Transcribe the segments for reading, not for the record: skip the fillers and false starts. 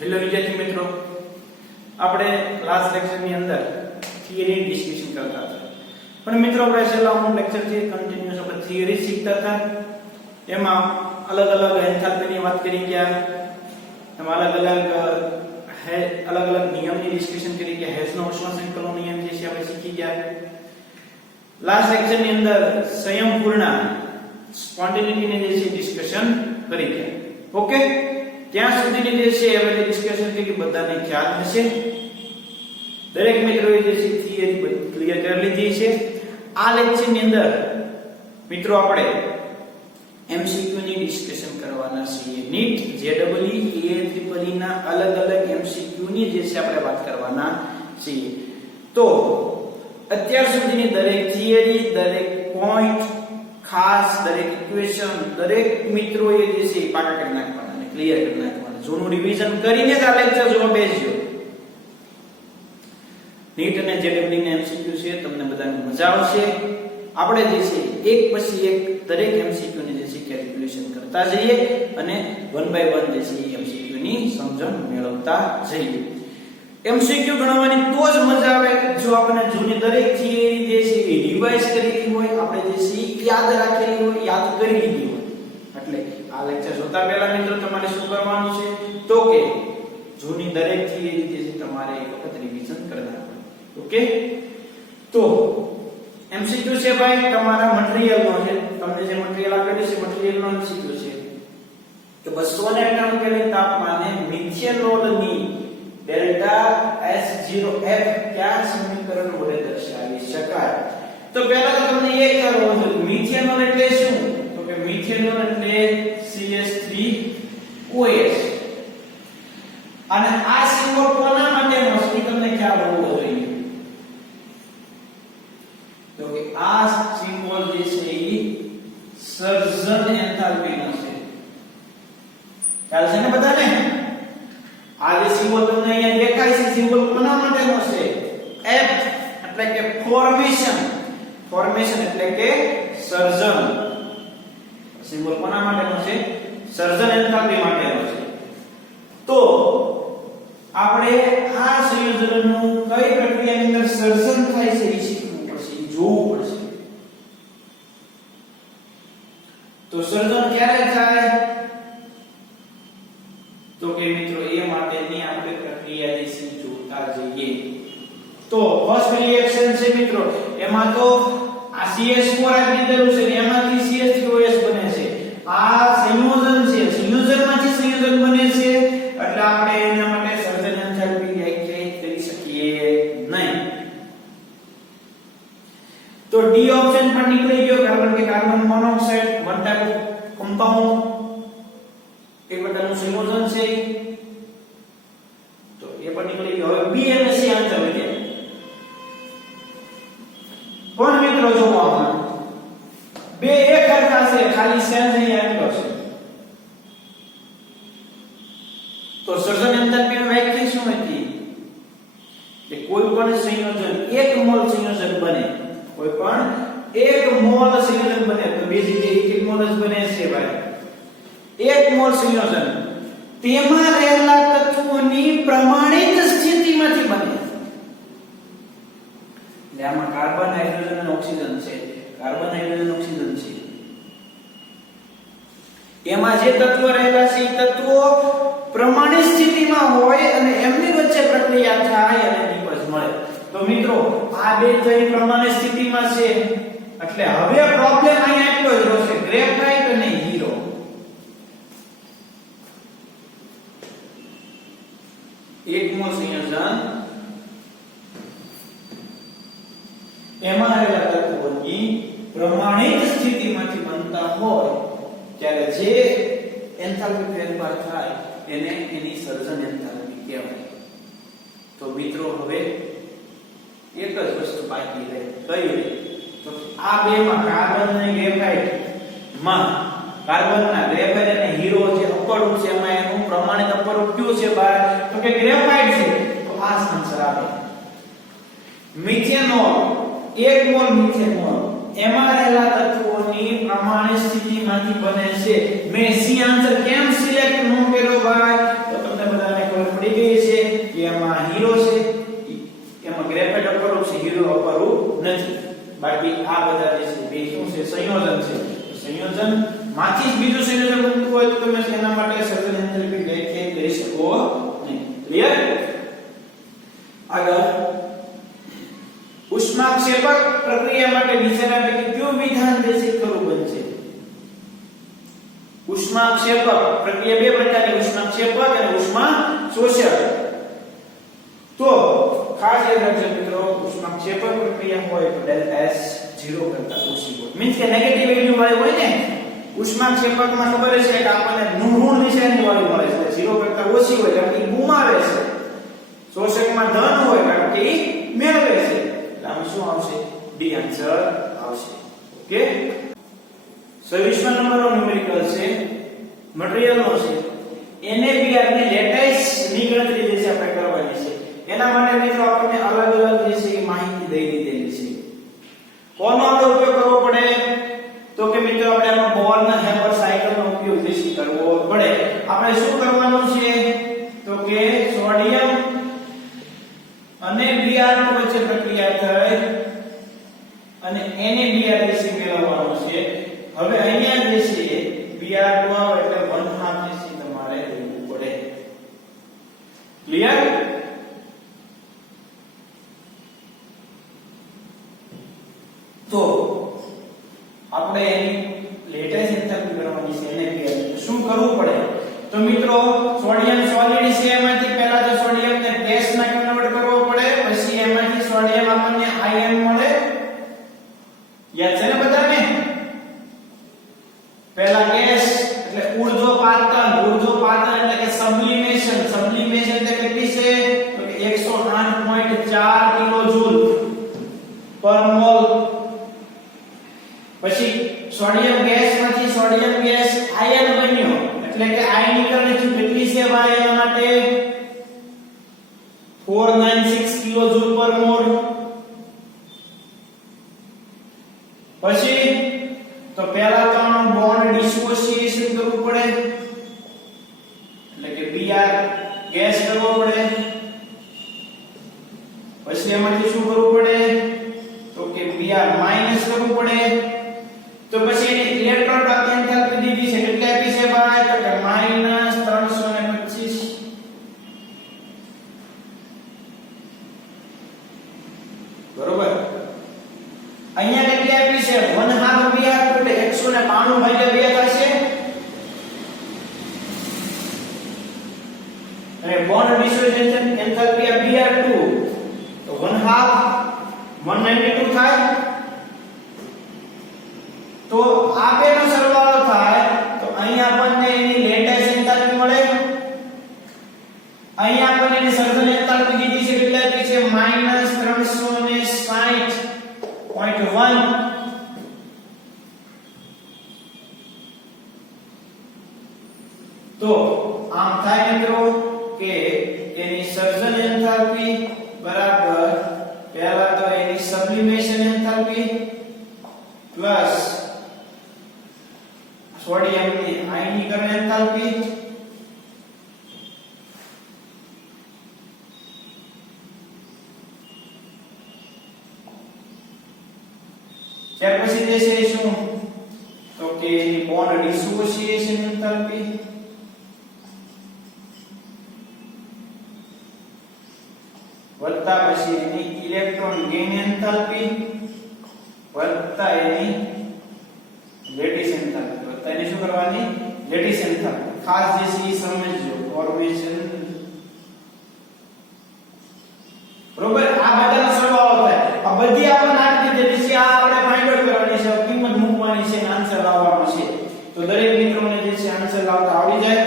Hello વિદ્યાર્થી મિત્રો, આપણે લાસ્ટ લેક્ચરની અંદર થિયરી ડિસ્કશન કરતા હતા. પણ મિત્રો આપણે છેલ્લા અમુક લેક્ચર થી કન્ટિન્યુઅસ આપણે થિયરી શીખતા હતા. એમાં અલગ અલગ એન્થાલ્પીની વાત કરી ગયા, એમાં અલગ અલગ નિયમની ડિસ્કશન કરી ગયા. હેસનો ઉષ્માશૃંખલનો નિયમ જે છે આપણે શીખી ગયા. લાસ્ટ લેક્ચરની અંદર સંયમપૂર્ણ સ્પોન્ટેનિટીની જે છે ડિસ્કશન કરી ગયા. ઓકે, ત્યાં સુધીની જે છે હવે ડિસ્કશન કરી બધાને ખ્યાલ હશે. દરેક મિત્રોએ જે છે થિયરી ક્લિયર કરી લીધી છે. આ લેક્ચરની અંદર મિત્રો આપણે એમસીક્યુ ની ડિસ્કશન કરવાના છીએ. નીટ જેડબલઈ એટ્રિપલઈ ના અલગ અલગ એમસીક્યુ ની જે છે આપણે વાત કરવાના છીએ. તો અત્યાર સુધીની દરેક થિયરી, દરેક પોઈન્ટ, ખાસ દરેક ઇક્વેશન દરેક મિત્રોએ જે છે પાકા કરી નાખવાના, ક્લિયર કરી નાખવાના. જૂનું રિવિઝન કરીને જ આ લેક્ચર જોવા બેસજો. નીટ અને જેડબલઈ ના એમસીક્યુ છે, તમને બધાને મજા આવશે. આપણે જે છે એક પછી એક દરેક એમસીક્યુ ની જે છે કેલ્ક્યુલેશન કરતા જઈએ અને વન બાય વન જે છે એમસીક્યુ ની સમજણ મેળવતા જઈએ. એમસીક્યુ ગણવાની તો જ મજા આવે જો આપણે જૂની દરેક થિયરી જે છે એ રિવાઇઝ કરેલી હોય, આપણે જે છે યાદ રાખેલી હોય, યાદ કરી લીધી હોય. એટલે આ લેક્ચર જોતા પહેલા મિત્રો તમારે શું કરવાનું છે તો કે જૂની દરેક થિયરી જે છે તમારે એક વખત રિવિઝન કરી નાખવાનું. ઓકે, તો એમસીક્યુ છે ભાઈ તમારા મટીરીયલ નો છે. તમને જે મટીરીયલ આપેલું છે મટીરીયલ નો એમસીક્યુ છે કે 298 કેલ્વિન તાપમાને મિથેનોલ ની ડેલ્ટા S0F કયા સમીકરણ વડે દર્શાવી શકાય? તો પહેલા તો તમને એ ખ્યાલ હોવો જોઈએ મિથેનોલ એટલે શું? તો કે મિથેનોલ એટલે CH3OH. અને આ સિમ્બોલ કોના માટેનો છે તમને ખ્યાલ હોવો જોઈએ. તો કે આ સિમ્બોલ જે છે એ સર્જન એન્થાલ્પીનો છે. ખ્યાલ છે ને બધાને? આ જે સિમ્બોલ તમને અહીંયા દેખાય છે સિમ્બોલ કોના માટેનો છે? F એટલે કે ફોર્મેશન. ફોર્મેશન એટલે કે સર્જન. સિમ્બોલ કોના માટેનો છે? સર્જન એન્થાલ્પી માટેનો છે. તો આપણે આ સંયોજનનું કઈ પ્રક્રિયાની અંદર સર્જન થાય છે એ શીખવું પડશે, જોવું પડશે. તો સર્જન ક્યારે થાય? તો કે મિત્રો એ માટેની આપણે પ્રક્રિયા જે છે જોતા જઈએ. તો ફર્સ્ટ રિએક્શન છે મિત્રો, એમાં તો આ CH4 આપી દીધેલું છે, એમાંથી CH3OH બને છે. આ સંયોજન છે, સંયોજનમાંથી સંયોજન બને છે, એટલે આપણે એના માટે સર્જન એન્થાલ્પી વ્યાખ્યાયિત કરી શકીએ નહીં. તો ડી ઓપ્શન પણ નીકળી ગયો, કારણ કે carbon monoxide one type of compound એક પ્રકારનું સંયોજન છે, તો એ પણ નીકળી ગયો. હવે બી અને સી આન્સર વધ્યા. પણ મિત્રો જોવો આમાં બે એક સરખા છે, ખાલી સેન્સ અહીંયા આટલો છે. તો સર્જન એન્થાલ્પીની વ્યાખ્યા શું હતી? કે કોઈ પણ સંયોજન એક મોલ સંયોજન બને, કોઈ પણ એક મોલ સંયોજન બને તો બે જગ્યાએ એક મોલ જ બને છે ભાઈ. એક મોલ સંયોજન તેમાં રહેલા તત્વોની પ્રમાણિત સ્થિતિમાંથી બને. એટલે આમાં કાર્બન, હાઇડ્રોજન અને ઓક્સિજન છે. કાર્બન, હાઇડ્રોજન, ઓક્સિજન છે. એમાં જે તત્વો રહેલા છે એ તત્વો પ્રમાણિત સ્થિતિમાં હોય અને એમની વચ્ચે પ્રક્રિયા થાય અને નિપજ મળે. તો મિત્રો આ બે જઈ પ્રમાણિત સ્થિતિમાં છે, એટલે હવે પ્રોબ્લેમ અહીંયા એટલો જ રહેશે, ગ્રેફાઇટ અને હીરો. એક મોલ સંયોજન એમાં રહેલા તત્વોની પ્રમાણિત સ્થિતિમાંથી બનતા હોય ત્યારે જે એન્થાલ્પી ફેરફાર થાય એને એની સર્જન એન્થાલ્પી કહેવાય. તો મિત્રો હવે એક જ વસ્તુ બાકી રહે, કઈ? તો આ બેમાં કાર્બન અને ગ્રેફાઇટ માં કાર્બનના ગ્રેફાઇટ અને હીરો જે અપરૂપ છે એમાં એનું પ્રમાણિત અપરૂપ કયું છે બહાર? તો કે ગ્રેફાઇટ છે. તો આ આન્સર આવે. મિથેનોલ, એક મોલ મિથેનોલ એમાં રહેલા તત્વોની પ્રમાણિત સ્થિતિમાંથી બને છે. મેં સી આન્સર કેમ સિલેક્ટ ન કર્યો ભાઈ? તો તમને બધાને ખબર પડી ગઈ છે કે એમાં હીરો છે, એમાં ગ્રેફાઇટ અપરું છે, હીરો અપરું નથી. બાકી આ બધા જે છે બે શું છે? સંયોજન છે. સંયોજન માંથી જ બીજું સંયોજન બનતું હોય તો તમે એના માટે સર્જન એન્થાલ્પી વ્યાખ્યાયિત કરી શકો નહીં. ક્લિયર? આગળ ઉષ્માક્ષેપક પ્રક્રિયા માટે નીચેના પૈકી કયું વિધાન જે છે ખરું બનશે? ઉષ્માક્ષેપક પ્રક્રિયા બે પ્રકારની, ઉષ્માક્ષેપક અને ઉષ્મા શોષક. તો ખાસ યાદ રાખજો મિત્રો, ઉષ્માક્ષેપક પ્રક્રિયા હોય તો ડેલ્ટા S 0 કરતા ઓછી હોય. મીન્સ કે નેગેટિવ વેલ્યુ વાળી હોય ને, ઉષ્માક્ષેપકમાં ખબર છે કે આપણને ઋણ નિશાની વાળી મળે છે, 0 કરતા ઓછી હોય કારણ કે ગુમાવે છે. શોષકમાં ધન હોય કારણ કે મેળવે છે. આમ શું આવશે? ડી આન્સર આવશે. ઓકે, 26મા નંબરનો ન્યુમેરિકલ છે, મટીરીયલનો છે. NaBr ની લેટાઈસ ની ગણતરી જે છે આપણે કરવાની છે. એના માટે મિત્રો આપણને અલગ અલગ જે છે માહિતી દઈ દીધેલી છે. કોનો આપણે ઉપયોગ કરવો પડે? તો કે મિત્રો આપણે આમાં બોર્ન-હેબર સાયકલનો ઉપયોગ જે છે કરવો પડે. આપણે શું કરવાનું છે? તો કે સોડિયમ અને Br વચ્ચે પ્રક્રિયા થઈ અને NaBr જે છે મેળવવાનું છે. હવે અહીંયા જે છે Br નો આવે એટલે 1/2 જે છે તમારે લેવું પડે. ક્લિયર? તો આપણે એની લેટેસ્ટ એન્થાલ્પી કરવાની છે. NaBr શું કરવું પડે? તો મિત્રો સોડિયમ સોલિડ છે, એમાંથી પહેલા તો સોડિયમને ગેસમાં કન્વર્ટ કરવો પડે, પછી એમાંથી સોડિયમ આપણને આયન મળે. યાદ છે ને બધાને? પહેલા ગેસ એટલે ઉર્ધ્વપાતન એટલે કે સબ્લિમેશન. સબ્લિમેશન એટલે કેટલી છે? તો કે 108.4 કિલોજૂલ પર મોલ. પછી સોડિયમ ગેસમાંથી સોડિયમ ગેસ આયન બન્યો એટલે કે આયનીકરણ કેટલી છે ભાઈ? એના માટે 496 કિલોજૂલ પર મોલ. પછી તો પહેલા તો આનું બોન્ડ ડિસોસિએશન કરવું પડે એટલે કે Br ગેસ કરવો પડે. પછી એમાંથી શું કરવું પડે? તો કે Br માઈનસ કરવું પડે. તો પછી એની ઇલેક્ટ્રોન પ્રાપ્તિ એન્થાલ્પી દીધી છે. કેટલી આપી છે ભાઈ? તો કે -325. બરોબર. અહીંયા કેટલી આપી છે? 1/2 Br એટલે 192/2 થશે. અને બોન્ડ ડિસોસિએશન એન્થાલ્પી Br2 તો 1/2 192 થાય. તો આ બેનો સરવાળો થાય તો અહીંયા આપણને એની લેટેસ્ટ એન્થાલ્પી મળે. અહીંયા આપણને એની સર્જન એન્થાલ્પી કીધી છે. કેટલી આપી છે? -360.1. તો આમ થાય મિત્રો કે એની સર્જન એન્થાલ્પી બરાબર પહેલા તો એની સબ્લિમેશન એન્થાલ્પી પ્લસ સોડિયમની આયનીકરણ એન્થાલ્પી ત્યાર પછી જે છે શું? તો કે એની બોન્ડ ડિસોસિએશન એન્થાલ્પી વત્તા પછી એની ઇલેક્ટ્રોન ગેઇન એન્થાલ્પી વત્તા એની લેટિસ એન્થાલ્પી. વત્તા એની શું કરવાની? Lattice enthalpy. ખાસ જે છે એ સમજજો. ફોર્મેશન બરોબર. આ બધાનો સરવાળો થાય. આ બધી આપણને આપી દીધી છે. આ આપણે ફાઇન્ડ આઉટ કરવાની છે, કિંમત મૂકવાની છે અને આન્સર લાવવાનો છે. તો દરેક મિત્રોને જે છે આન્સર લાવતા આવડી જાય.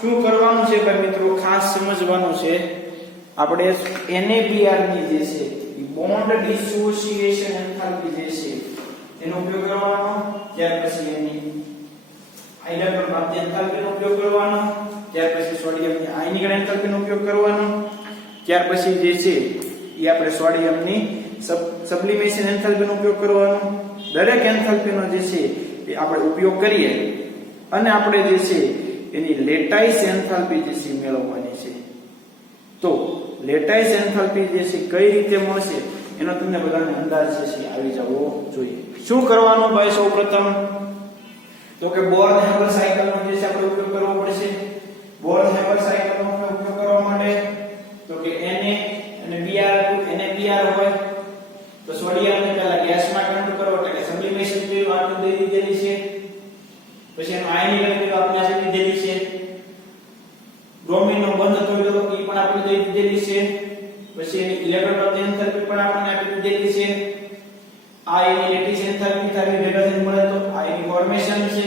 શું કરવાનું છે ભાઈ મિત્રો? ખાસ સમજવાનું છે. આપણે NaBr ની જે છે એ બોન્ડ ડિસોસિએશન એન્થાલ્પી જે છે તેનો ઉપયોગ કરવાનો. ત્યાર પછી એની ઇલેક્ટ્રોન પ્રાપ્તિ એન્થાલ્પીનો ઉપયોગ કરવાનો. ત્યાર પછી સોડિયમની આયનીકરણ એન્થાલ્પીનો ઉપયોગ કરવાનો. ત્યાર પછી જે છે એ આપણે સોડિયમની સબ્લિમેશન એન્થાલ્પીનો ઉપયોગ કરવાનો. દરેક એન્થાલ્પીનો જે છે એ આપણે ઉપયોગ કરીએ અને આપણે જે છે એની લેટાઈસ એન્થાલ્પી જે છે મેળવવાની છે. તો લેટાઈસ એન્થાલ્પી જે છે કઈ રીતે મળશે એનો તમને બધાને અંદાજ જે છે આવી જવો જોઈએ. શું કરવાનું ભાઈ? સૌપ્રથમ તો કે બોર્ન-હેબર સાયકલનો જે છે આપણે ઉપયોગ કરવો પડશે. બોર્ન-હેબર સાયકલનો ઉપયોગ કરવા માટે તો કે Na અને Br2 NaBr હોય તો સોડિયમને પહેલા ગેસમાં કન્વર્ટ કરો એટલે કે સબ્લિમેશન થયું આટલું દઈ દીધેલી છે. પછી એનું આયનીકરણ કર્યું આપણે આ દીધેલી છે. બ્રોમિનનો બંધ તોડ્યો તો એ પણ આપણે દઈ દીધેલી છે. પછી એની ઇલેક્ટ્રોન એન્થાલ્પી પણ આપણે આપી દીધેલી છે. આ એની લેટિસ એન્થાલ્પી થાય ભેગા થઈને મળે તો આ એની ફોર્મેશન છે.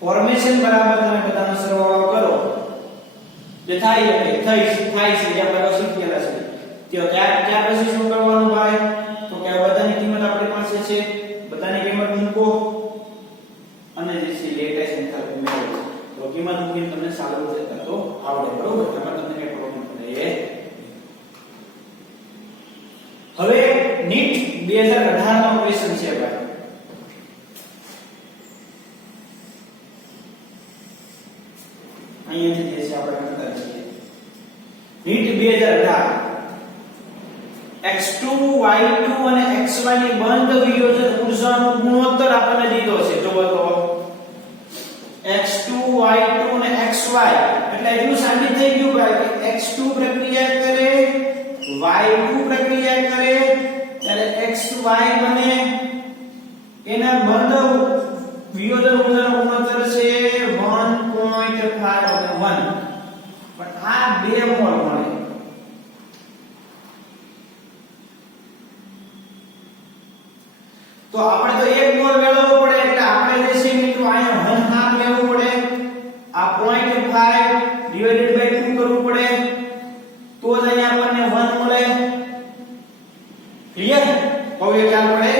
ફોર્મેશન બરાબર તમે બધાનો સરવાળો કરો જે થાય છે જે આપણે શીખેલા છે તો ત્યાર પછી શું કરવાનું ભાઈ? તો કે બધાની કિંમત આપણી પાસે છે, બધાની કિંમત મૂકો અને જે છે લેટેસ્ટ એન્થાલ્પી મેળવો. તો કિંમત મૂકીને તમને સારું થતા તો આવડે, બરોબર? એમાં તમને કઈ પ્રોબ્લેમ પડે એ. હવે નીટ 2018 નો ક્વેશ્ચન છે ભાઈ. અહીંયાથી જે છે આપણે કરતા છીએ નીટ 2018 x2 y2 અને xy ની બંધ વિયોજન ઊર્જાનો ગુણોત્તર આપણને દીધો છે. જો તો x2 y2 અને xy એટલે એટલું સાબિત થઈ ગયું ભાઈ કે x2 પ્રક્રિયા કરે y2 પ્રક્રિયા કરે ત્યારે xy બને એના બંધ વિયોજન ઊર્જાનો ગુણોત્તર છે 1.5 અને 1 પણ આ 2 મોલ મળે. તો આપણે તો 1 મોલ મેળવવો પડે એટલે આપણે જે છે મિત્રો અહીંયા 1/2 લેવું પડે. આ 0.5 ડિવાઇડેડ બાય 2 કરવું પડે તો જ અહીંયા આપણને 1 મળે. ક્લિયર? હવે ખ્યાલ પડે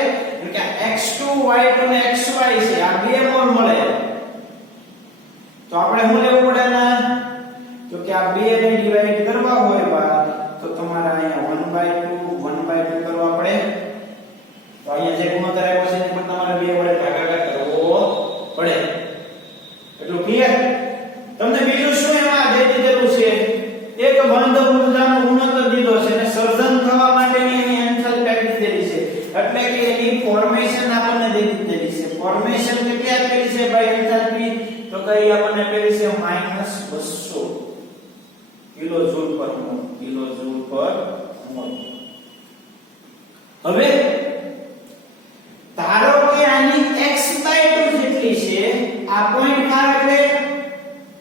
કે x2 y2 અને xy છે આ 2 મોલ મળે તો આપણે શું લેવું પડે ના? તો કે આ 2 ને ડિવાઇડ કરવા હોય બા તો તમારે અહીંયા 1/2 કરવા પડે. તો અહીંયા જે ગુણોત્તર આપ્યો છે એને પણ તમારે 2 વડે ભાગાકાર કરવો પડે. એટલું ક્લિયર? તમને બીજું શું એમાં દઈ દીધેલું છે? એક બંધ ઊર્જાનો ગુણોત્તર દીધો છે અને સર્જન થવા માટેની એની એન્થાલ્પી આપી દીધેલી છે એટલે કે એની ફોર્મેશન આપણને દઈ દીધેલી છે. ફોર્મેશન કેટલી આપેલી છે ભાઈ એન્થાલ્પી? તો કઈ આપણને આપેલી છે -200 કિલોજૂલ પર મોલ. હવે ધારો કે આની x/2 જેટલી છે આ 0.5 એટલે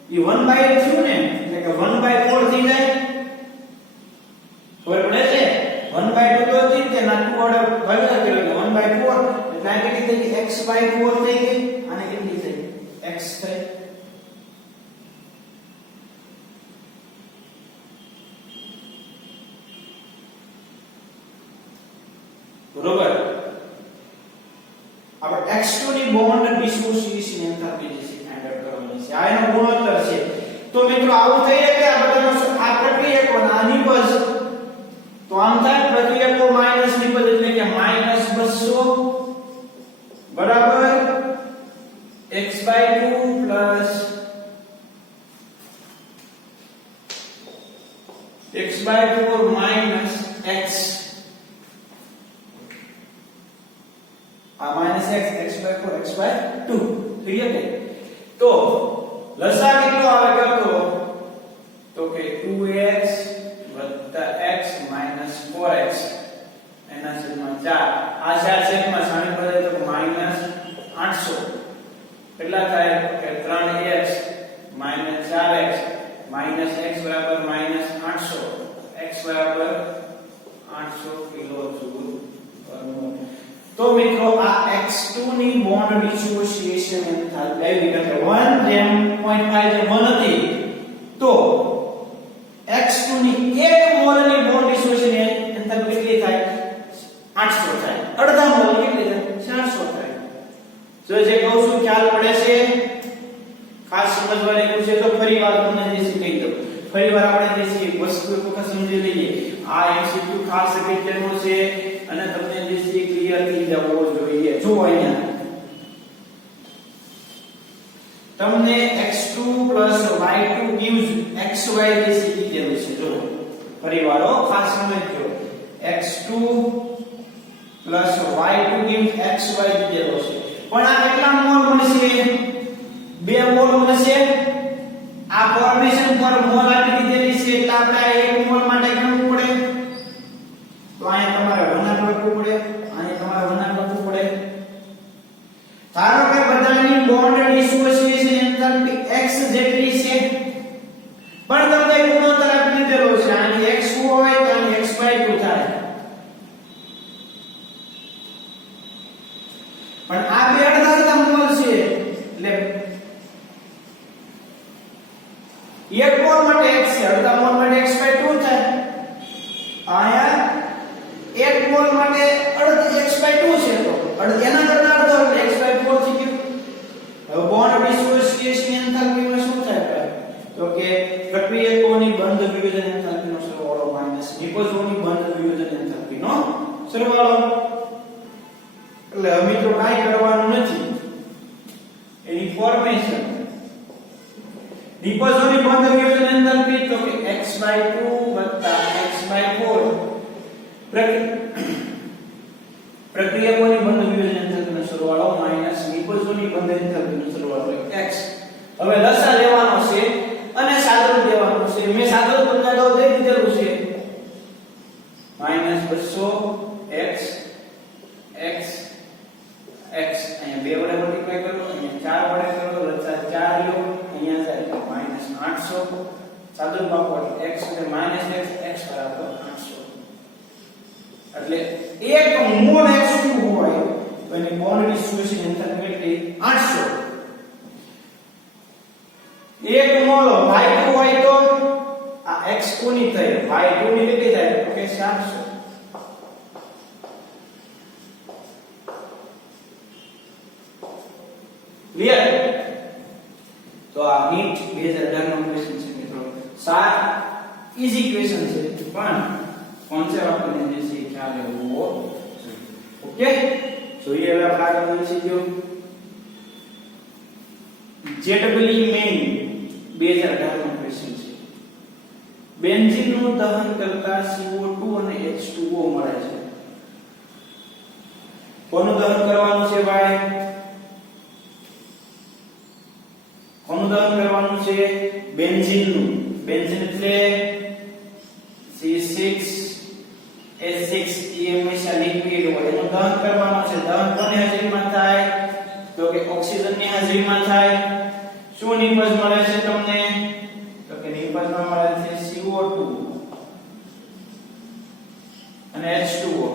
એ 1/8 થયું ને એટલે કે 1/4 થઈ જાય. ખબર પડે છે? 1/2 તો થઈ છે ના 2 વડે ભાગાકાર કર્યો એટલે 1/4 એટલે આ કેટલી થઈ ગઈ? x/4 થઈ ગઈ. આને કેટલી થઈ? x થઈ. બરોબર? આપણે x2 ની બોન્ડ ડિસોસિએશન એન્થાલ્પી જે છે ફાઇન્ડ આઉટ કરવાની છે. આ એનો ગુણોત્તર છે. તો મિત્રો આવું થઈ શકે આ બધાનો આ પ્રક્રિયકો આની બસ તો આમ થાય પ્રક્રિયકો માઈનસ ની પદ એટલે કે -200 બરાબર x/2 plus x/4 minus x આ -x x/4 x/2 ક્લિયર છે? તો લસા કેટલો આવે કરતો તો કે 2x x 4x એના છેદમાં 4 આ 4 છેદમાં 60 પર જાય તો -800 કેટલા થાય કે 3x 4x x બરાબર -800 x બરાબર 800 કિલોજૂલ પર મોલ. તો મિત્રો આ x2 ની બોન્ડ ડિસોસિએશન એન્થાલ્પી એટલે 1/0.5 જે 1 હતી તો x2 ની 1 મોલ ની બોન્ડ ડિસોસિએશન એન્થાલ્પી કેટલી થાય? 800 થાય. અડધા મોલ કેટલી થાય? 400 થાય. જો જે કહું છું ખ્યાલ પડે છે? ખાસ સમજવાની પૂછે તો ફરીવાર તમને જે કહી દઉં. ફરીવાર આપણે જે વસ્તુ એક વખત સમજી લઈએ. આ MCQ ખાસ અગત્યનું છે. અને તમને જે છે ક્લિયર થઈ જવો જોઈએ. જો અહીંયા તમને x2 y2 gives xy જે છે કીધેલું છે. જો પરિવારો ખાસ સમજજો, x2 y2 gives xy કીધેલો છે. પણ આ કેટલા મોલ મળશે? 2 મોલ મળશે. આ ફોર્મેશન પર મોલ આપી દીધેલી છે એટલે આપણે આ 1 મોલ માટે ગણવું પડે. તો અહીંયા તમારે વનાંક લખવું પડે, અહીંયા તમારે વનાંક લખવું પડે. ધારો કે બધાની બોન્ડ ડિસોસિએશન એન્થાલ્પી x જેટલી છે, પણ તમને ગુણોત્તર આપી દીધેલો છે. આની x હોય તો આની x/2 થાય. પણ આ બે અડધા મોલ છે એટલે એક મોલ માટે x છે, અડધા મોલ માટે x/2 થાય. આયા એક મોલ માટે અડધ x/2 છે તો એના કરતા અડધો એટલે x/4 થઈ ગયું. હવે બોન્ડ ડિસોસિએશન એન્થાલ્પીમાં શું થાય? તો કે પ્રક્રિયકોની બંધ વિયોજન એન્થાલ્પીનો સરવાળો માઈનસ નિપજોની બંધ વિયોજન એન્થાલ્પીનો સરવાળો. એટલે હવે મિત્રો કાઈ કરવાનું નથી. એની ફોર્મેશન નિપજોની બંધ વિયોજન એન્થાલ્પી તો કે x/2 x/4 પ્રક્રિયકોની બંધ વિયોજન એન્થાલ્પીનો સરવાળો માઈનસ નિપજોની બંધ એન્થાલ્પીનો સરવાળો x. હવે લસા લેવાનો છે અને સાદરૂપ લેવાનું છે. મેં સાદરૂપ તમને અગાઉ દઈ દીધેલું છે. -200 x x અહીંયા 2 વડે મલ્ટીપ્લાય કરો, અહીંયા 4 વડે કરો, લસા 4 લો, અહીંયા જાય -800. સાદરૂપ આપો x એટલે -x x બરાબર 800. એટલે એક મોલ x2 હોય તો એની બોન્ડ ડિસોસિએશન એન્થાલ્પી કેટલી? 800. એક મોલ y2 હોય તો આ x2 ની થઈ, y2 ની કેટલી થાય? તો કે 700. ક્લિયર? તો આ નીટ 2018 નો ક્વેશ્ચન છે મિત્રો. ઈઝી ક્વેશ્ચન છે પણ કોન્સેપ્ટ આપણને જે છે ખ્યાલ હોવો જોઈએ. ઓકે, જોઈએ હવે આપણે આગળ શીખ્યો જેડબલી મેઇન 2018 નો ક્વેશ્ચન છે. બેન્ઝીન નું દહન કરતા CO2 અને H2O મળે છે. કોનું દહન કરવાનું છે ભાઈ? કોનું દહન કરવાનું છે? બેન્ઝીન નું. બેન્ઝીન એટલે C6H6 એ હંમેશા લિક્વિડ હોય. એનું દહન કરવાનું છે. દહન કોની હાજરીમાં થાય? તો કે ઓક્સિજનની હાજરીમાં થાય. શું નિપજ મળે છે તમને? તો કે નિપજમાં મળે છે CO2 અને H2O.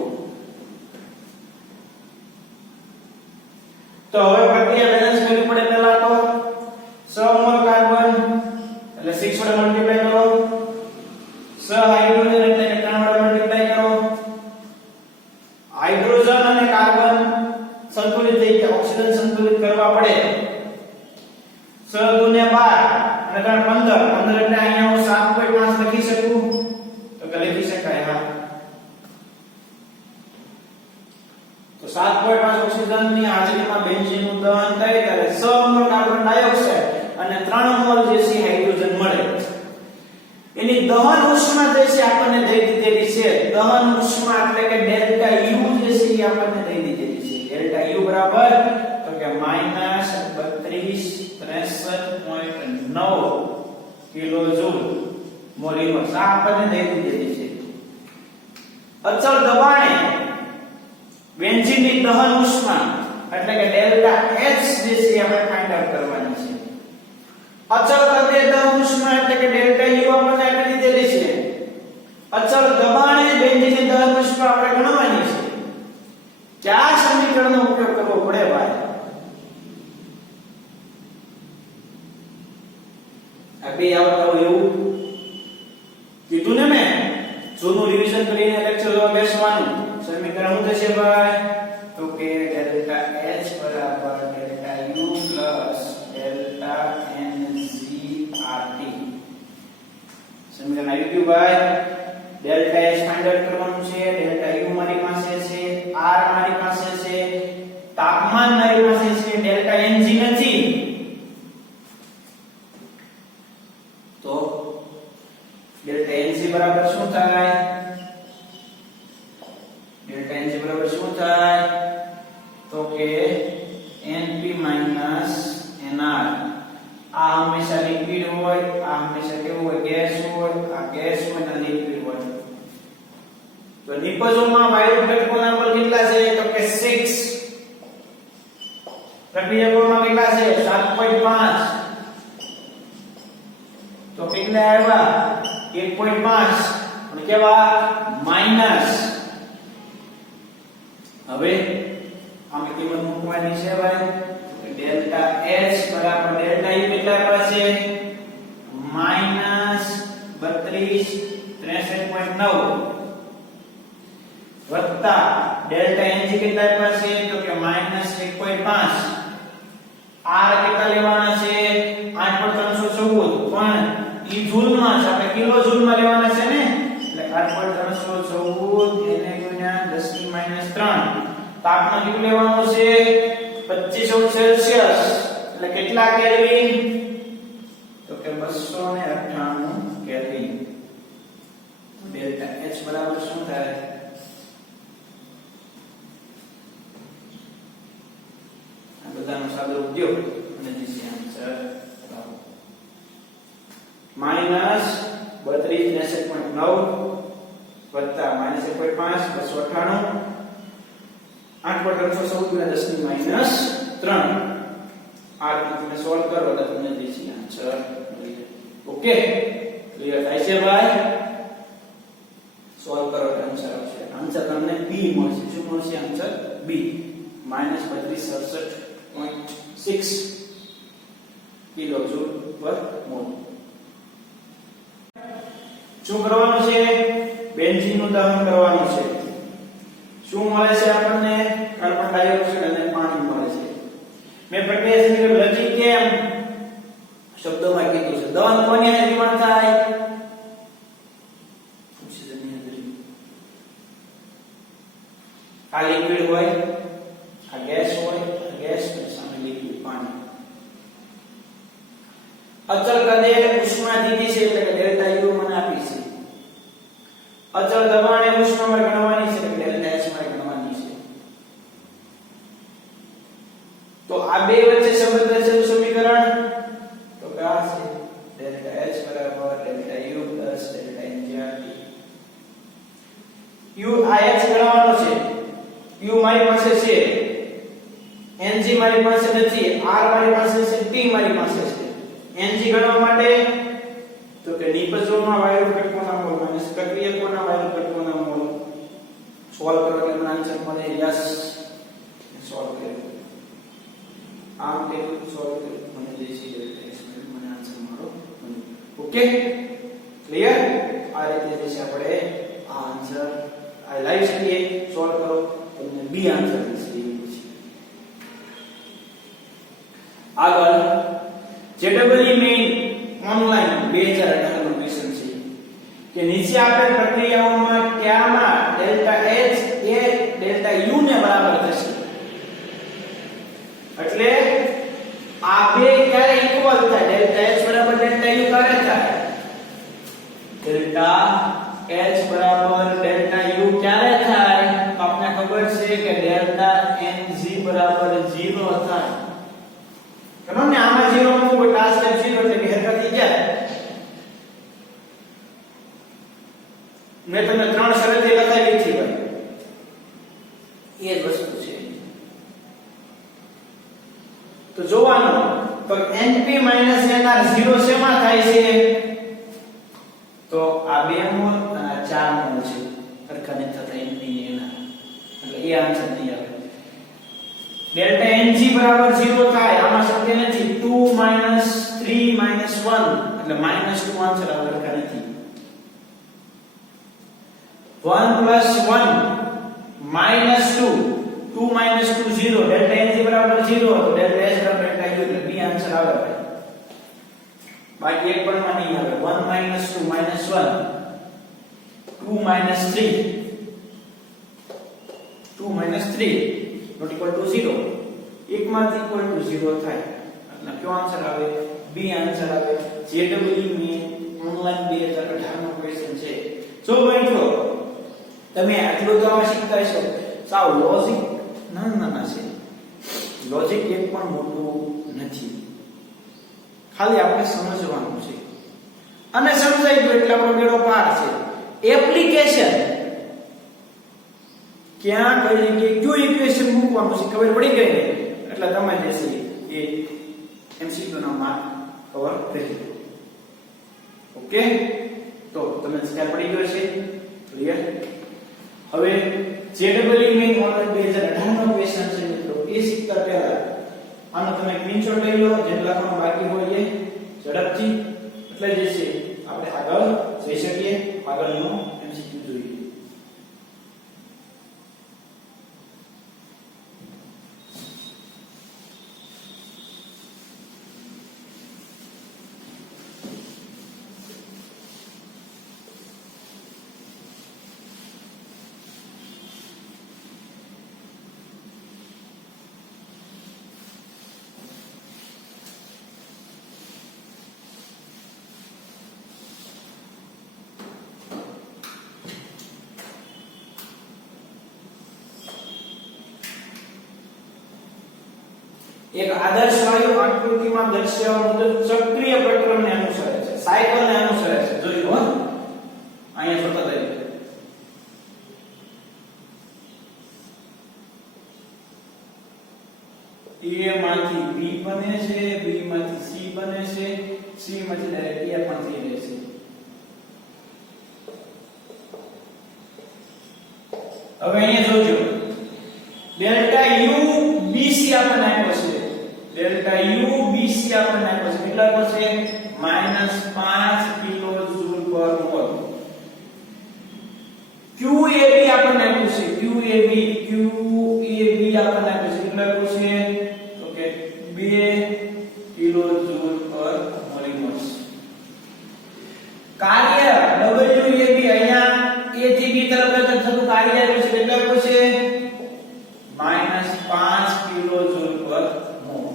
તો હવે પ્રક્રિયા બેલેન્સ કરવી પડે. પહેલા તો 6 મોલ કાર્બન એટલે 6 વડે મલ્ટીપ્લાય કરો, 6 હાઇડ્રોજન એટલે કે 3 વડે મલ્ટીપ્લાય કરો. હાઇડ્રોજન અને કાર્બન સંતુલિત થઈ ગયા, ઓક્સિજન સંતુલિત કરવા પડે. 6 ગુણ્યા 12 અને 3 15 એટલે અહીંયા હું 7.5 લખી શકું? તો કે લખી શકાય. હા, તો 7.5 ઓક્સિજનની હાજરીમાં બેન્ઝીનનું દહન થાય ત્યારે 6 મોલ કાર્બન ડાયોક્સાઇડ અને 3 મોલ જે છે હાઇડ્રોજન મળે. એની દહન ઉષ્મા જે છે આપણને દઈ દીધેલી છે. દહન ઉષ્મા એટલે કે ડેલ્ટા U જે છે એ આપણને દઈ દીધેલી છે. ડેલ્ટા U બરાબર તો કે -3263.9 કિલોજૂલ મોલ ઇન્વર્સ આ આપણને દઈ દીધેલી છે. અચળ દબાણે બેન્ઝીનની દહન ઉષ્મા એટલે કે ડેલ્ટા H જે છે આપણે ફાઇન્ડ આઉટ કરવાની છે. અચળ કદે દહન ઉષ્મા એટલે કે ડેલ્ટા U આપણને આપી દીધેલી છે. અચળ દબાણે બેન્ઝીનની દહન ઉષ્મા આપણે ગણવાની છે. કયા સમીકરણનો ઉપયોગ કરવો પડે ભાઈ? આ બે આવતા હોય એવું કીધું ને મેં. જૂનું રિવિઝન કરીને લેક્ચર જોવા બેસવાનું. સમીકરણ શું થશે ભાઈ? તો કે ડેલ્ટા H બરાબર delta U plus delta NCRT. સમીકરણ આવી ગયું ભાઈ. ડેલ્ટા H ફાઇન્ડ આઉટ કરવાનું છે. ડેલ્ટા U મારી પાસે છે બરાબર શું થાય? ડેલ્ટા NG બરાબર શું થાય? તો કે NP NR. આ હંમેશા લિક્વિડ હોય, આ હંમેશા કેવું હોય? ગેસ હોય. આ ગેસ હોય અને લિક્વિડ હોય. તો નિપજોમાં વાયુ ઘટકોના નંબર કેટલા છે? તો કે 6. પ્રક્રિયકોમાં કેટલા છે? 7.5. તો કેટલા આવ્યા? 1.5. અને કેવા? માઈનસ. હવે આમે કિંમત મૂકવાની છે ભાઈ. ડેલ્ટા H બરાબર ડેલ્ટા U કેટલા પાસે? -32 63.9 વત્તા ડેલ્ટા NG કેટલા પાસે? તો કે -1.5. R કેટલા લેવાના છે? 8.314. પણ ઈ જૂલમાં છે, આપણે કિલો જૂલમાં લેવાના છે ને, એટલે 8.314 એને ગુણ્યા 10⁻³ તાપમાન કેટલું લેવાનું છે? 2500 સેલ્સિયસ. એટલે કેટલા કેલ્વિન? તો કે 298 કેલ્વિન. ડેલ્ટા H બરાબર શું થાય? આ બધાનો સાદો ઉપયોગ અને જે આન્સર -32 વત્તા -1.5 298 8.314 આ રીતે તમે સોલ્વ કરો તો તમને જે આન્સર મળી જાય. ઓકે, ક્લિયર થાય છે ભાઈ? સોલ્વ કરો તો આન્સર આવશે. આન્સર તમને B મળશે. શું મળશે આન્સર? B -3267.6 કિલોજૂલ પર મોલ. શું કરવાનું છે? બેન્ઝીનનું દહન કરવાનું છે. શું મળે છે આપણને? કાર્બન ડાયોક્સાઇડ અને પાણી મળે છે. મેં પ્રક્રિયા સમીકરણ લખી કેમ? શબ્દોમાં કીધું છે. દહન કોની હાજરીમાં થાય? ઓક્સિજનની હાજરીમાં. આ લિક્વિડ હોય, આ ગેસ હોય, આ ગેસ અને સામે લિક્વિડ પાણી. અચળ કદે ઉષ્મા દીધી છે એટલે કે ડેલ્ટા U મને આપી છે. અચળ દબાણે ઉષ્મા મારે ગણવાની છે એટલે ડેલ્ટા H મારે ગણવાની છે. તો આ બે વચ્ચે સંબંધ છે સમીકરણ તો કે આ છે ડેલ્ટા H બરાબર delta U plus delta NG. U આ H ગણવાનો છે. U મારી પાસે છે, NG મારી પાસે નથી, R મારી પાસે છે, T મારી પાસે છે. NG ગણવા માટે તો કે નિપજોમાં વાયુ ઘટકોના મોલ માઈનસ પ્રક્રિયકોના વાયુ ઘટકોના મોલ. સોલ્વ કરો એટલે મને આન્સર મળે. યસ, સોલ્વ કર્યું. આમ કર્યું, સોલ્વ કર્યું, મને જે છે મને આન્સર મળો. Okay, clear? આ રીતે જે છે આપણે આ આન્સર આ લાવી શકીએ. સોલ્વ કરો તમને B આન્સર મળશે. આગળ JEE મેઇન ઓનલાઈન 2018 નું ક્વેશ્ચન છે કે નીચે આપેલ પ્રક્રિયાઓમાં કયામાં ડેલ્ટા H એ ડેલ્ટા U ને બરાબર થશે? એટલે આ બે ક્યારે ઇક્વલ થાય? ડેલ્ટા H બરાબર ડેલ્ટા U ક્યારે થાય? ડેલ્ટા H બરાબર ડેલ્ટા U ક્યારે થાય? તો આપણે ખબર છે કે ડેલ્ટા NG બરાબર 0 થાય. કનો ને આમાં 0 નું કોઈ લાસ્ટ ટાઈમ 0 એટલે કે હરકત થઈ જાય. મેં તમને ત્રણ શરતો લખાવી છે ભાઈ. એ જ વસ્તુ છે. તો જોવાનું તો NP NR 0 શેમાં થાય છે? તો આ 2 મોલ અને આ 4 મોલ છે. હરકત નથી થતા NP NR. એટલે એ આન્સર નહીં આવે. ડેલ્ટા NG બરાબર 0 થાય. આમાં શક્ય નથી. 2 - 3 - 1 એટલે -2 આન્સર આવે. હરકત નથી. 1 + 1 -2 2 - 2 0 ડેલ્ટા NG બરાબર 0 તો ડેલ્ટા H બરાબર ડેલ્ટા U એટલે B આન્સર આવે ભાઈ. બાકી એક પણ માં નહીં આવે. 1 - 2 - 1 2 - 3 2 - 3 not equal to 0. એક માંથી equal to 0 થાય. એટલે કયો આન્સર આવે? B આન્સર આવે. JEE મેં ઓનલાઈન 2018 નો ક્વેશ્ચન છે. તમે આટલું તો આમાં શીખતા છો સાવ લોજિક નાના છે લોજિક એક પણ મોટું નથી ખાલી આપણે સમજવાનું છે અને સમજાઈ ગયું એટલે આપણો બેડો પાર છે એપ્લિકેશન ક્યાં કઈ જગ્યાએ કયું ઇક્વેશન મૂકવાનું છે ખબર પડી ગઈ ને એટલે તમે જે છે એ MCQ ના માર્ક કવર થઈ ગયો ઓકે તો તમને ખ્યાલ પડી ગયો છે ક્લિયર હવે JEE મેઇન ઓનલાઈન 2018 નો ક્વેશ્ચન છે મિત્રો એ શીખતા પહેલા આનો તમે સ્ક્રીનશોટ લઈ લો જે લખવાનું બાકી હોય એ ઝડપથી એટલે જે છે આપણે આગળ જઈ શકીએ આગળનો MCQ જોઈએ એક આદર્શ વાયુ આકૃતિમાં દર્શાવ્યા મુજબ ચક્રીય પ્રક્રમને અનુસરે છે સાયકલને અનુસરે છે જોઈ લો અહીંયા સતત A માંથી B બને છે B માંથી C બને છે C માંથી ડાયરેક્ટ A પણ થઈ જાય છે હવે અહીંયા જોજો ડેલ્ટા U BC આપણને આપ્યો છે ડેલ્ટા U BC આપણને આપ્યો છે કેટલા પર છે -5 કિલો જૂલ પર મોલ QAB આપણને આપ્યું છે QAB આપણને આપ્યું છે કેટલા પર છે તો કે 2 કિલો જૂલ પર મોલ કાર્ય WAB અહીંયા A થી B તરફ થતું કાર્ય આપ્યું છે કેટલા પર છે -5 કિલો જૂલ પર મોલ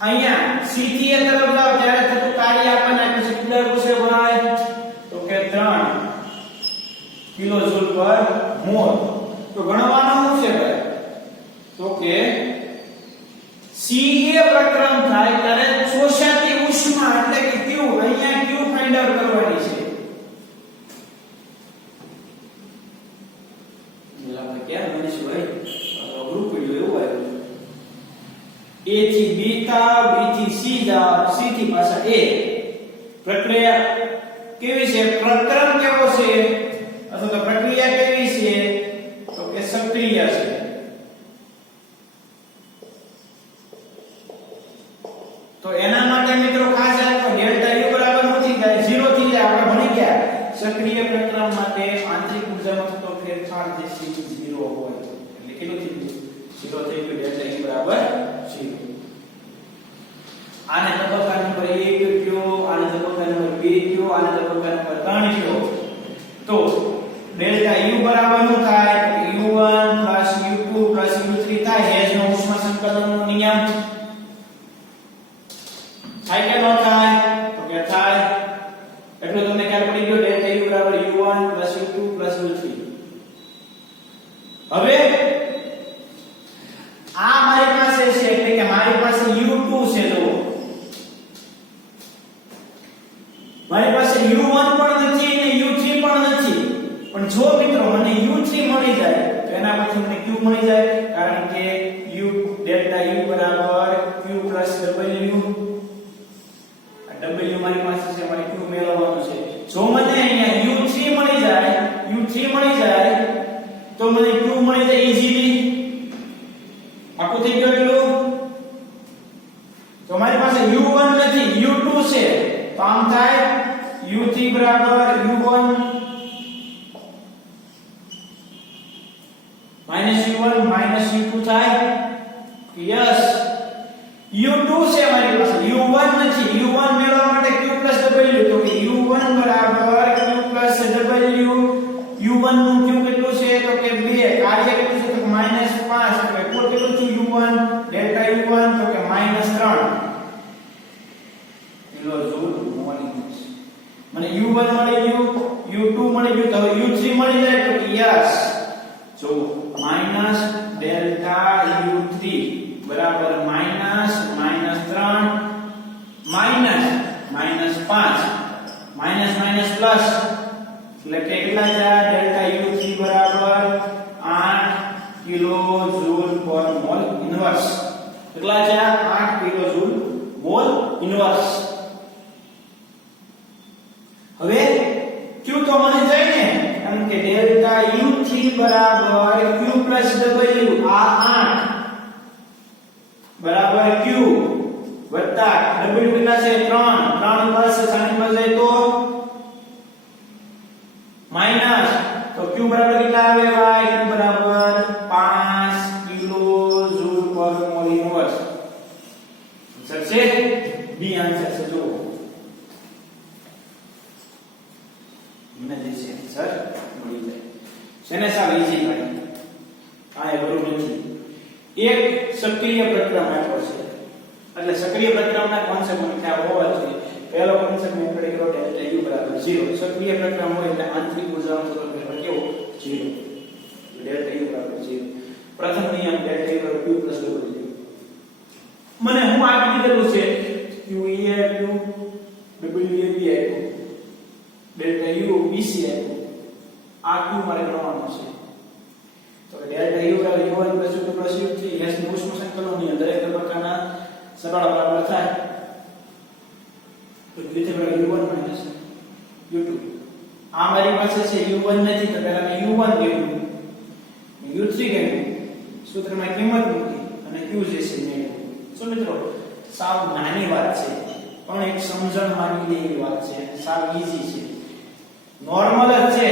અહીંયા C થી A તરફ જાવ ત્યારે થતું કાર્ય આપણને આપ્યું છે કેટલા પૂછે ભાઈ તો કે 3 કિલો જૂલ પર મોલ તો ગણવાનું શું છે ભાઈ તો કે CA પ્રક્રમ થાય ત્યારે શોષાતી ઉષ્મા એટલે કે Q અહીંયા Q ફાઇન્ડ આઉટ કરવાની છે આપણે કેમ ગણીશું ભાઈ ગ્રુપ વિડિયો એવું આવ્યું A થી B તા B થી C જા C થી પાછા A પ્રક્રિયા કેવી છે પ્રક્રમ કેવો છે અથવા તો પ્રક્રિયા કેવી છે તો કે સક્રિય છે તો એના માટે મિત્રો ખાસ યાદ રાખો ડેલ્ટા U બરાબર નથી જાય 0 થી જાય આપણે ભણી ગયા સક્રિય પ્રક્રમ માટે આંતરિક ઊર્જામાં થતો ફેરફાર જે છે 0 હોય એટલે કેટલું થઈ ગયું 0 થઈ ગયું ડેલ્ટા U બરાબર 0 આને તબક્કા નંબર 1 કયો આને તબક્કા નંબર 2 કયો આને તબક્કા નંબર 3 કયો તો ડેલ્ટા U બરાબર નું થાય U1 U2 U3 થાય હેઝનો ઉષ્મા સંકલનનો નિયમ થાય કે ન થાય તો કે થાય એટલું તમને ખ્યાલ પડી ગયો ડેલ્ટા U બરાબર U1 U2 U3 હવે આ મારી પાસે છે એટલે કે મારી પાસે U2 છે જો મારી પાસે U1 પણ નથી અને U3 પણ નથી પણ જો મિત્રો મને U3 મળી જાય તો એના પછી મને Q મળી જાય કારણ કે U ડેલ્ટા U બરાબર Q W W મારી પાસે છે મારે Q મેળવવાનું છે જો મને અહીંયા U3 મળી જાય તો મને Q મળી જાય ઈઝીલી આખું થઈ ગયું એટલું તો મારી પાસે U1 નથી U2 છે તો આમ થાય U3 બરાબર U1 U1 U2 થાય યસ U2 છે મારી પાસે U1 નથી U1 મેળવવા માટે Q W તો કે U1 બરાબર Q W U1 નું Q કેટલું છે તો કે 2 કાર્ય કેટલું છે તો -5 તો કુલ કેટલું છે U1 ડેલ્ટા U1 તો કે -3 કિલો જૂલ મોલ મને u1 મળી ગયું, u2 મળી ગયું, તો હવે u3 મળી જાય તો યસ. જો માઈનસ ડેલ્ટા u3 બરાબર minus -3 minus -5 minus minus plus એટલે કેટલા થયા? ડેલ્ટા u3 બરાબર 8 કિલો જૂલ પર મોલ ઇન્વર્સ. કેટલા થયા? 8 કિલો જૂલ મોલ ઇન્વર્સ. હવે q તો મળી જાય ને, એમ કે ડેલ્ટા u3 બરાબર q w આ 8 બરાબર q વત્તા w કેટલા છે? 3 બસ સાઈન માં જાય તો માઈનસ, તો q બરાબર કેટલા આવે ભાઈ? q બરાબર 5 કિલો જૂલ પર મોલ ઇન્વર્સ. આન્સર છે બી આન્સર છે. જો મને જે છે આન્સર મળી જાય. શેને સાવ ઈઝી ભાઈ, આ એ બરોબર નથી. એક સક્રિય પ્રક્રિયા આપ્યો છે એટલે સક્રિય પ્રક્રિયાના કોન્સેપ્ટ મને ખ્યાલ હોવા જોઈએ. પહેલો કોન્સેપ્ટ મેં કરી ગયો ડેલ્ટા u બરાબર 0. સક્રિય પ્રક્રિયા હોય એટલે આંતરિક ઊર્જાનો સ્વતંત્ર કેવો? 0. ડેલ્ટા u બરાબર 0. પ્રથમ નિયમ ડેલ્ટા u બરાબર q w. મને હું આપી દીધેલું છે q e આપ્યું, w a b આપ્યું, ડેલ્ટા u bc આપ્યું. આ q મારે ગણવાનો છે. તો ડેલ્ટા u બરાબર u1 + u2 + u3 હેસનું ઉષ્મ સંકલનની દરેક તબક્કાના સરવાળા બરાબર થાય. તો u3 બરાબર u1 - u2. આ મારી પાસે છે u1 નથી તો પહેલા મેં u1 ગણ્યું, u3 ગણ્યું, સૂત્રમાં કિંમત મૂકી અને q જે છે મેળવ્યું. શું મિત્રો, સાવ નાની વાત છે પણ એક સમજણ માંગી લે એવી વાત છે. સાવ ઈઝી છે, નોર્મલ જ છે.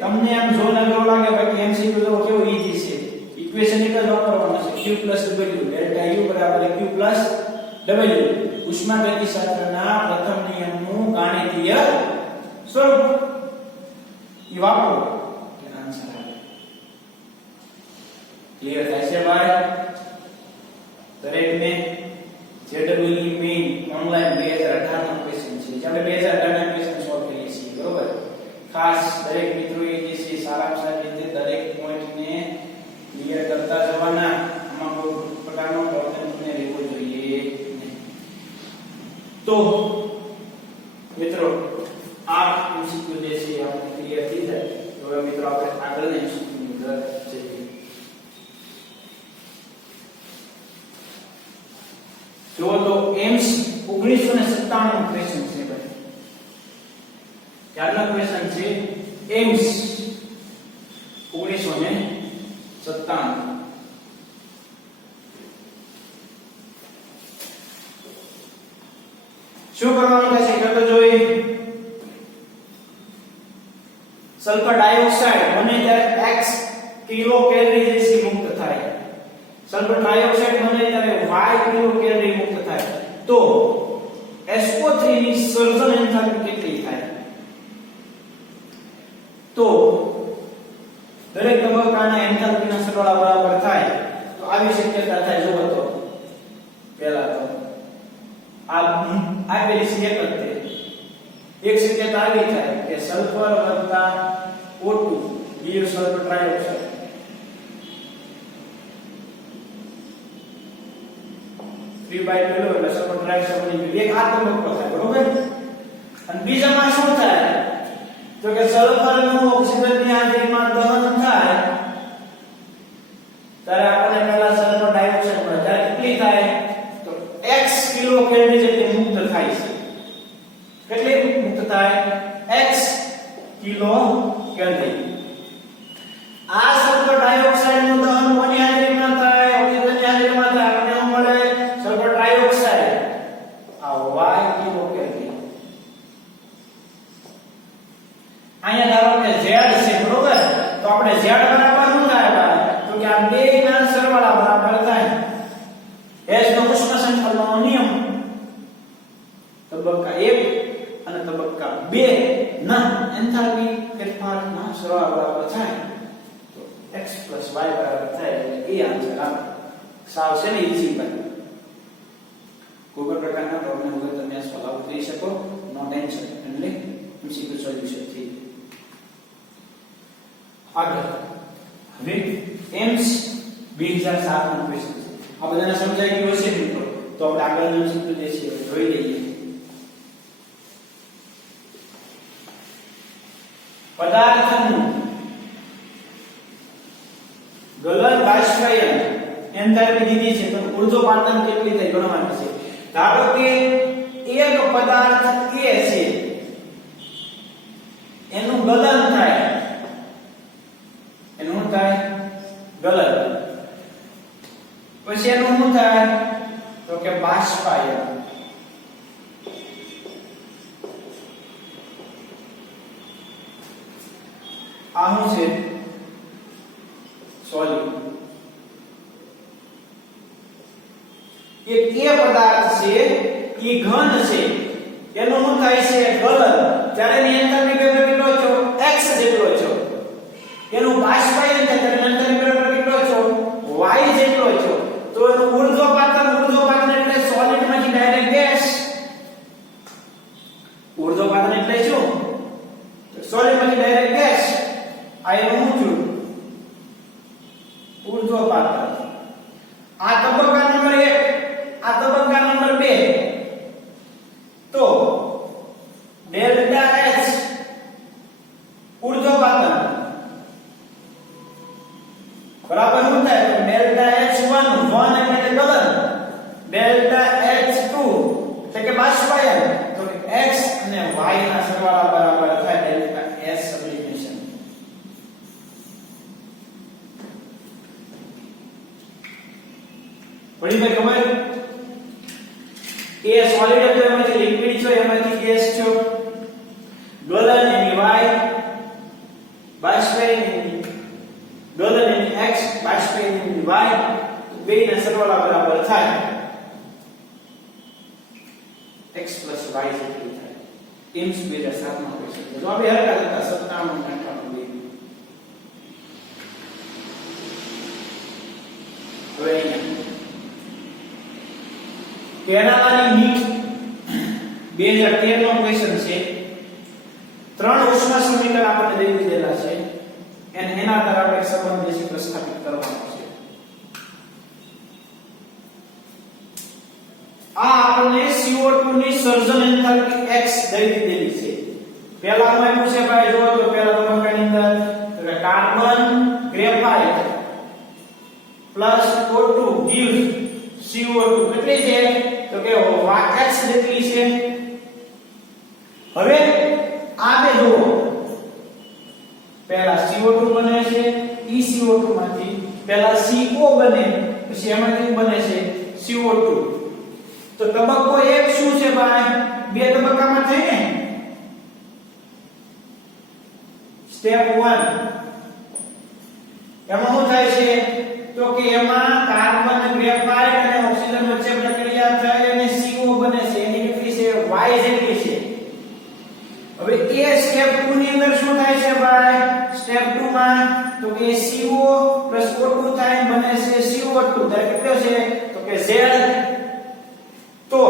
તમને એમ જો નગરો લાગે ભાઈ MCQ તો કેવું ઈઝી છે. ઇક્વેશન એક જ વાપરવાનું છે, q + w. ડેલ્ટા u બરાબર q + w. ઉષ્માગતિશાસ્ત્રના પ્રથમ નિયમનું ગાણિતીય સ્વરૂપ ઈ વાપરો કે આન્સર આવે. ક્લિયર થાય છે ભાઈ દરેકને? JEE મેઇન ઓનલાઈન 2018 નો ક્વેશ્ચન છે, જે આપણે 2018 ના ક્વેશ્ચન સોલ્વ કરીએ છીએ. બરોબર? ખાસ દરેક મિત્રોએ જે છે સારામાં સારી રીતે દરેક પોઈન્ટને ક્લિયર કરતા જવાના. આમાં કોઈ પ્રકારનો પ્રોબ્લેમ તમને રહેવો જોઈએ નહીં. તો મિત્રો આ MCQ જે છે આપણે ક્લિયર થઈ જાય તો હવે મિત્રો આપણે આગળના MCQ ની અંદર જઈએ. જો તો એમ્સ 1997 નો ક્વેશ્ચન છે ભાઈ. ક્યારનો ક્વેશ્ચન છે? એમ્સ 1997. શું કરવાનું છે કે તો જોઈએ. સલ્ફર ડાયોક્સાઇડ બને ત્યારે x કિલો કેલરી જેટલી મુક્ત થાય. સલ્ફર ડાયોક્સાઇડ બને ત્યારે y કિલો કેલરી મુક્ત થાય. તો SO3 ની સર્જન એન્થાલ્પી કેટલી થાય? તો દરેક તબક્કાના એન્થાલ્પીના સરવાળા બરાબર થાય તો આવી શક્યતા થાય. જો તો પહેલા તો આપેલી છે એક શક્યતા આવી થાય કે સલ્ફર વત્તા O2 બીજો સલ્ફર ટ્રાયોક્સાઇડ 3/2 એટલે સલ્ફર ટ્રાયોક્સાઇડ બની ગયું. એક આ તબક્કો થાય. બરોબર? અને બીજામાં શું થાય? તો કે સલ્ફરનું ઓક્સિજનની હાજરીમાં દહન થાય ત્યારે આપણને પહેલા સલ્ફર ડાયોક્સાઇડ મળે. ત્યારે કેટલી થાય? તો x કિલો કેલરી જેટલી મુક્ત થાય છે. કેટલી મુક્ત થાય? x kilo calorie. આ સલ્ફર ડાયોક્સાઇડ નું દહન કોની હાજરીમાં થાય? ઓક્સિજનની હાજરીમાં થાય. આપણને શું મળે? Sulphur dioxide. આ y કિલો કેલરી. અહીંયા ધારો કે z છે. બરોબર? તો આપણે z બરાબર શું થાય ભાઈ? તો કે આ બેના સરવાળા બરાબર થાય. h નો ઉષ્મ સંકલનનો નિયમ તબક્કા 1 અને તબક્કા 2 ના એન્થાલ્પી ફેરફારના સરવાળા બરાબર થાય તો x + y બરાબર થાય એટલે એ આન્સર આવે. સાવ છે ને ઈઝી ભાઈ. કોઈ પણ પ્રકારના પ્રોબ્લેમ હોય તમે સોલ્વ કરી શકો. નો ટેન્શન. એટલે MCQ સોલ્યુશન થી આગળ હવે એમ્સ 2007 નો ક્વેશ્ચન છે આ બધાને સમજાઈ ગયું હશે મિત્રો તો આપણે આગળનું MCQ જે છે જોઈ લઈએ પદાર્થનું ગલન બાષ્પીભવન એન્થાલ્પી દીધી છે તો ઉર્ધ્વપાતન કેટલી થાય ગણવાની છે ધારો કે એક પદાર્થ A છે એનું ગલન થાય એનું થાય ગલન પછી એનું શું થાય તો કે બાષ્પાયન આ શું છે સોલિડ એક એ પદાર્થ છે એ ઘન છે એનું શું થાય છે ગલન ત્યારે એની એન્થાલ્પી કેટલો છે x જેટલો છે એનું બાષ્પાયન થાય ત્યારે એન્થાલ્પી કેટલો છે y જેટલો છે તો એનું ઉર્ધ્વપાતન એટલે સોલિડ માંથી ડાયરેક્ટ ગેસ ઉર્ધ્વપાતન એટલે શું સોલિડ માંથી ડાયરેક્ટ ગેસ આ એનું ઊંચું ઉર્ધ્વપાતન આ તબક્કા નંબર 1 આ તબક્કા નંબર 2 તો ડેલ્ટા H ઉર્ધ્વપાતન બરાબર શું થાય તો ડેલ્ટા H1 1 એટલે કે ગલન ડેલ્ટા H2 એટલે કે બાષ્પાયન તો x અને y ના સરવાળા બરાબર થાય ડેલ્ટા S સબ્લિમેશન પડી ગઈ ખબર એ સોલિડ હતો એમાંથી લિક્વિડ છે એમાંથી ગેસ છે ગલન એની y બાષ્પીભવન એની ગલન એની x બાષ્પીભવન એની y બેના સરવાળા બરાબર થાય x y જેટલું થાય એમ્સ 2007 માં ક્વેશ્ચન તો આપણે હરકત હતા 57 નાખવાનું બે હવે કેરાલાની નીટ 2013 નો ક્વેશ્ચન છે ત્રણ ઉષ્મા સમીકરણ આપણે દઈ દીધેલા છે અને એના આધારે આપણે એક સંબંધ જે છે પ્રસ્થાપિત કરવાનો છે આ આપણને CO2 ની સર્જન એન્થાલ્પી x દઈ દીધેલી છે પહેલામાં આપ્યું છે ભાઈ જો તો પહેલા તબક્કાની અંદર તો carbon graphite plus O2 gives CO2 કેટલી છે તો કે x જેટલી છે હવે આ બે જુઓ પહેલા CO2 બને છે eCO2 માંથી પહેલા CO બને પછી એમાંથી બને છે CO2 તો તબક્કો 1 શું છે ભાઈ બે તબક્કામાં થઈ ને સ્ટેપ 1 એમાં શું થાય છે તો કે એમાં કાર્બન ગ્રેફાઇટ અને ઓક્સિજન વચ્ચે પ્રક્રિયા થાય અને CO બને છે એની કેટલી છે y જેટલી છે હવે એ સ્ટેપ 2 ની અંદર શું થાય છે ભાઈ સ્ટેપ 2 માં તો કે CO O2 થાય બને છે CO2 ત્યારે કેટલો છે તો કે Z તો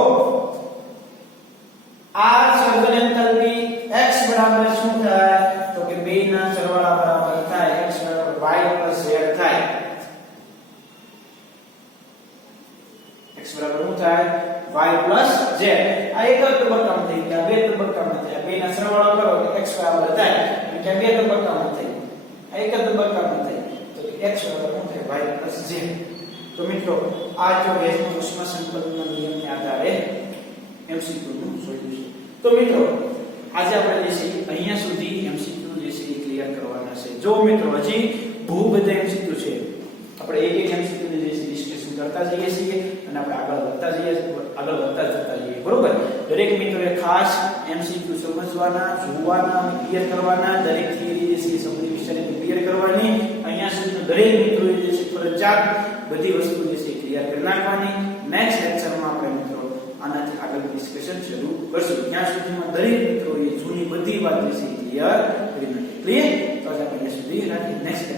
આ સર્જન એન્થાલ્પી x બરાબર શું થાય તો કે બેના સરવાળા બરાબર થાય x બરાબર y z થાય x બરાબર શું થાય y z આ એક જ તબક્કામાં થઈ ગયા બે તબક્કામાં થયા બેના સરવાળો કરો તો x બરાબર થાય અને કે બે તબક્કામાં થઈ આ એક જ તબક્કામાં થઈ તો x બરાબર શું થાય y z તો મિત્રો આ જો ગેસના ઉષ્મા સંકલનના નિયમને આધારે MCQ નું સોલ્યુશન તો મિત્રો આજે આપણે જે છે અહીંયા સુધી MCQ જે છે એ ક્લિયર કરવાના છે જો મિત્રો હજી બહુ બધા MCQ છે આપણે એક MCQ ને જે છે ડિસ્કશન કરતા જઈએ છીએ અને આપણે આગળ વધતા જઈએ બરોબર દરેક મિત્રોએ ખાસ MCQ સમજવાના જોવાના અને ક્લિયર કરવાના દરેક થિયરી જે છે સબ્લિમેશન ક્લિયર કરવાની અહીંયા સુધી દરેક મિત્રોએ જે છે ફરજિયાત બધી વસ્તુ જે છે ક્લિયર કરી નાખવાની નેક્સ્ટ લેક્ચરમાં આપણે મિત્રો આનાથી આગળ ડિસ્કશન શરૂ કરશું ત્યાં સુધીમાં દરેક મિત્રોએ જૂની બધી વાત જે છે ક્લિયર કરી નાખી ક્લિયર તો આજે આપણે સુધી રાખી નેક્સ્ટ